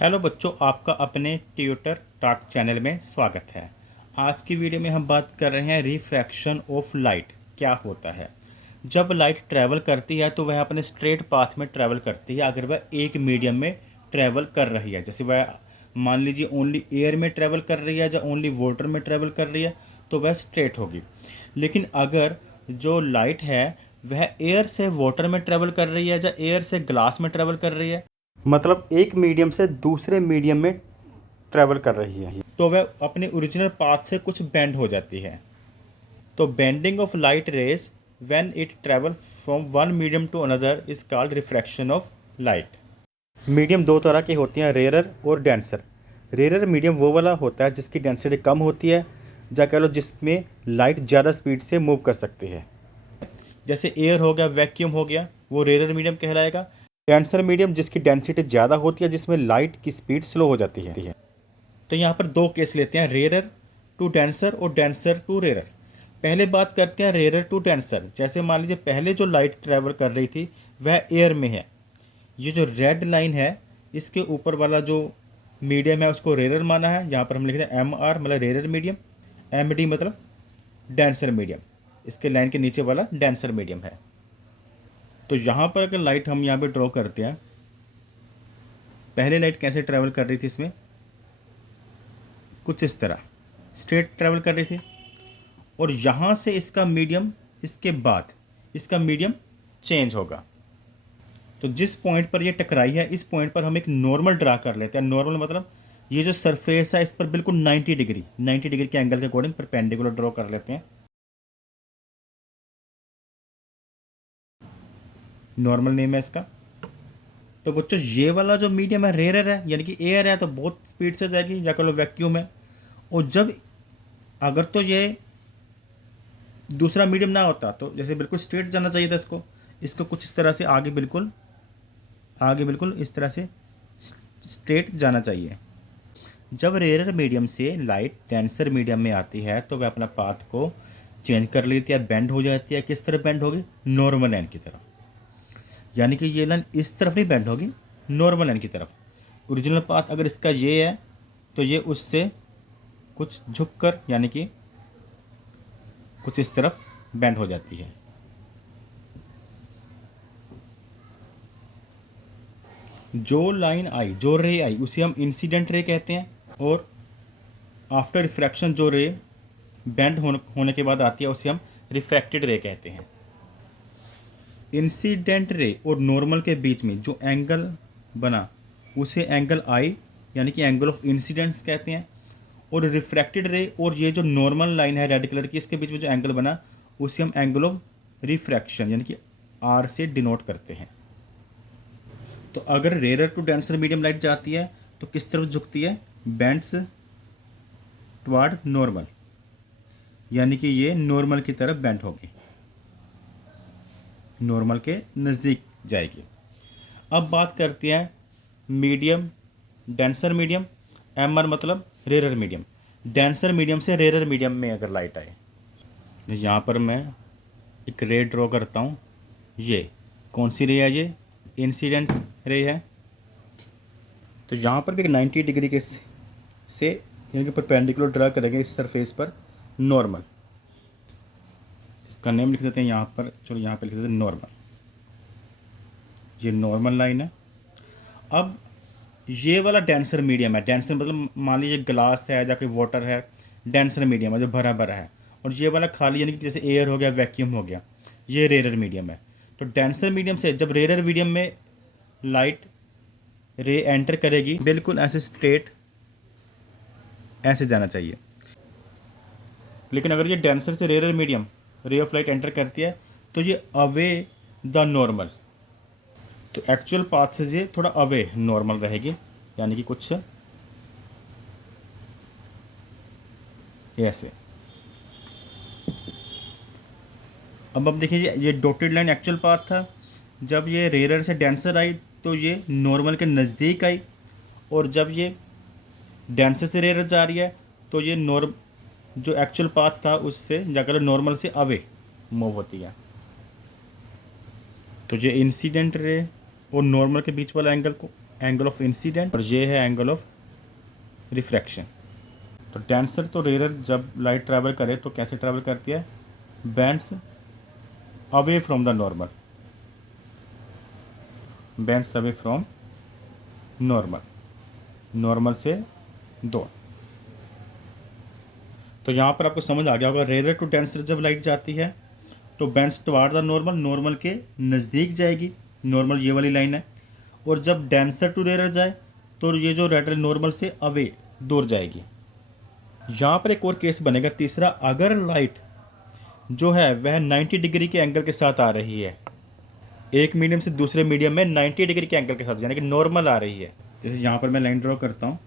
Hello बच्चों, आपका अपने ट्यूटर टॉक चैनल में स्वागत है। आज की वीडियो में हम बात कर रहे हैं रिफ्रैक्शन ऑफ लाइट क्या होता है। जब लाइट ट्रैवल करती है तो वह अपने स्ट्रेट पाथ में ट्रैवल करती है अगर वह एक मीडियम में ट्रैवल कर रही है। जैसे वह मान लीजिए ओनली एयर में ट्रैवल कर रही है या ओनली वाटर में ट्रैवल कर रही है तो वह स्ट्रेट होगी। लेकिन अगर जो लाइट है वह एयर से वाटर में ट्रैवल कर रही है या एयर से ग्लास में ट्रैवल कर रही है, मतलब एक मीडियम से दूसरे मीडियम में ट्रैवल कर रही है, तो वह अपने ओरिजिनल पाथ से कुछ बेंड हो जाती है। तो bending of light rays when it travel from one medium to another is called refraction of light. Medium दो तरह की होती हैं, रेरर और डेंसर। रेरर मीडियम वो वाला होता है जिसकी डेंसिटी कम होती है, या कह लो जिसमें लाइट ज़्यादा स्पीड से मूव कर सकती है। जैसे एयर हो गया, वैक्यूम हो गया, वो रेरर मीडियम कहलाएगा। डेंसर मीडियम जिसकी डेंसिटी ज़्यादा होती है, जिसमें लाइट की स्पीड स्लो हो जाती है। तो यहाँ पर दो केस लेते हैं, रेरर टू डेंसर और डेंसर टू रेरर। पहले बात करते हैं रेरर टू डेंसर। जैसे मान लीजिए पहले जो लाइट ट्रैवल कर रही थी वह एयर में है। ये जो रेड लाइन है इसके ऊपर वाला जो मीडियम है उसको रेरर माना है। यहाँ पर हम लिखते हैं MR मतलब रेरर मीडियम, MD मतलब डेंसर मीडियम। इसके लाइन के नीचे वाला डेंसर मीडियम है। तो यहाँ पर अगर लाइट हम यहाँ पे ड्रॉ करते हैं, पहले लाइट कैसे ट्रैवल कर रही थी, इसमें कुछ इस तरह स्ट्रेट ट्रैवल कर रही थी, और यहाँ से इसका मीडियम, इसके बाद इसका मीडियम चेंज होगा। तो जिस पॉइंट पर ये टकराई है इस पॉइंट पर हम एक नॉर्मल ड्रा कर लेते हैं। नॉर्मल मतलब ये जो सरफेस है इस पर बिल्कुल 90 डिग्री के एंगल के अकॉर्डिंग परपेंडिकुलर ड्रॉ कर लेते हैं। नॉर्मल नेम है इसका। तो बच्चों ये वाला जो मीडियम है रेयर है, यानी कि एयर है, तो बहुत स्पीड से जाएगी, या कह लो वैक्यूम है। और जब अगर तो ये दूसरा मीडियम ना होता तो जैसे बिल्कुल स्ट्रेट जाना चाहिए था इसको, इसको कुछ इस तरह से आगे बिल्कुल इस तरह से स्ट्रेट जाना चाहिए। जब रेयर मीडियम से लाइट डेंसर मीडियम में आती है तो वह अपना पाथ को चेंज कर लेती है, बेंड हो जाती है। किस तरह बेंड होगी? नॉर्मल लाइन की तरफ। यानी कि ये लाइन इस तरफ नहीं बेंड होगी, नॉर्मल लाइन की तरफ। ओरिजिनल पाथ अगर इसका ये है तो ये उससे कुछ झुक कर यानी कि कुछ इस तरफ बेंड हो जाती है। जो लाइन आई, जो रे आई, उसे हम इंसिडेंट रे कहते हैं। और आफ्टर रिफ्रैक्शन जो रे बेंड होने के बाद आती है उसे हम रिफ्रैक्टेड रे कहते हैं। इंसिडेंट रे और नॉर्मल के बीच में जो एंगल बना उसे एंगल आई यानी कि एंगल ऑफ इंसिडेंस कहते हैं। और रिफ्रैक्टेड रे और ये जो नॉर्मल लाइन है रेड कलर की, इसके बीच में जो एंगल बना उसे हम एंगल ऑफ रिफ्रैक्शन यानी कि R से डिनोट करते हैं। तो अगर rare to denser medium light जाती है तो किस तरफ झुकती है? बेंड्स टुवर्ड नॉर्मल, यानी कि ये नॉर्मल की तरफ बेंड होगी, नॉर्मल के नज़दीक जाएगी। अब बात करते हैं मीडियम, डेंसर मीडियम। MR मतलब रेयर मीडियम। डेंसर मीडियम से रेयर मीडियम में अगर लाइट आए, यहाँ पर मैं एक रे ड्रॉ करता हूँ। ये कौन सी रे है? ये इंसिडेंट रे है। तो यहाँ पर भी एक 90 डिग्री के से यानी कि परपेंडिकुलर ड्रा करेंगे इस सरफेस पर नॉर्मल। इसका नेम लिख देते हैं यहाँ पर, चलो यहाँ पर लिख देते हैं नॉर्मल। ये नॉर्मल लाइन है। अब ये वाला डेंसर मीडियम है। डेंसर मतलब मान लीजिए ग्लास है या कोई वाटर है, डेंसर मीडियम है जो भरा भरा है। और ये वाला खाली यानी कि जैसे एयर हो गया, वैक्यूम हो गया, ये रेयर मीडियम है। तो डेंसर मीडियम से जब रेयर मीडियम में लाइट रे एंटर करेगी बिल्कुल ऐसे स्ट्रेट ऐसे जाना चाहिए। लेकिन अगर ये डेंसर से rare medium ray of light enter करती है तो ये अवे द नॉर्मल, तो एक्चुअल पाथ से ये थोड़ा अवे नॉर्मल रहेगी, यानी कि कुछ ऐसे। अब देखिए ये डॉटेड लाइन एक्चुअल पाथ था। जब ये रेयर से डेंसर आई तो ये नॉर्मल के नज़दीक आई, और जब ये डेंसर से रेयर जा रही है तो ये जो एक्चुअल पाथ था उससे जाकर नॉर्मल से अवे मूव होती है। तो ये इंसिडेंट रे और नॉर्मल के बीच वाला एंगल को एंगल ऑफ इंसिडेंट और ये है एंगल ऑफ रिफ्रैक्शन। तो डेंसर तो रेयर जब लाइट ट्रैवल करे तो कैसे ट्रैवल करती है, bands away from the normal, bands away from normal, normal से दो। तो यहाँ पर आपको समझ आ गया होगा, रेयर टू डेंसर जब लाइट जाती है तो bands toward the normal, normal के नज़दीक जाएगी, नॉर्मल ये वाली लाइन है। और जब डेंसर टू रेयर जाए तो ये जो रेड नॉर्मल से अवे दूर जाएगी। यहाँ पर एक और केस बनेगा तीसरा, अगर लाइट जो है वह 90 डिग्री के एंगल के साथ आ रही है, एक मीडियम से दूसरे मीडियम में 90 डिग्री के एंगल के साथ, यानी कि नॉर्मल आ रही है। जैसे यहाँ पर मैं लाइन ड्रॉ करता हूँ,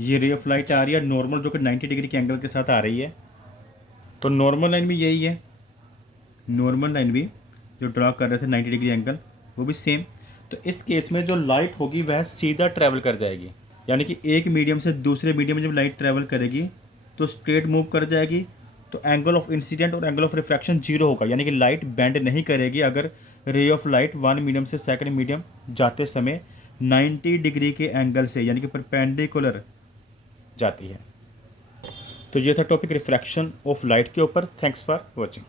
ये रे ऑफ लाइट आ रही है नॉर्मल जो कि 90 डिग्री के एंगल के साथ आ रही है। तो नॉर्मल लाइन भी यही है, नॉर्मल लाइन भी जो ड्रॉ कर रहे थे 90 डिग्री एंगल वो भी सेम। तो इस केस में जो लाइट होगी वह सीधा ट्रैवल कर जाएगी, यानी कि एक मीडियम से दूसरे मीडियम में जब लाइट ट्रैवल करेगी तो स्ट्रेट मूव कर जाएगी। तो एंगल ऑफ इंसिडेंट और एंगल ऑफ रिफ्रैक्शन जीरो होगा, यानी कि लाइट बेंड नहीं करेगी अगर रे ऑफ लाइट वन मीडियम से सेकंड मीडियम जाते समय 90 डिग्री के एंगल से, यानी कि परपेंडिकुलर जाती है। तो ये था टॉपिक रिफ्रैक्शन ऑफ लाइट के ऊपर। Thanks for watching.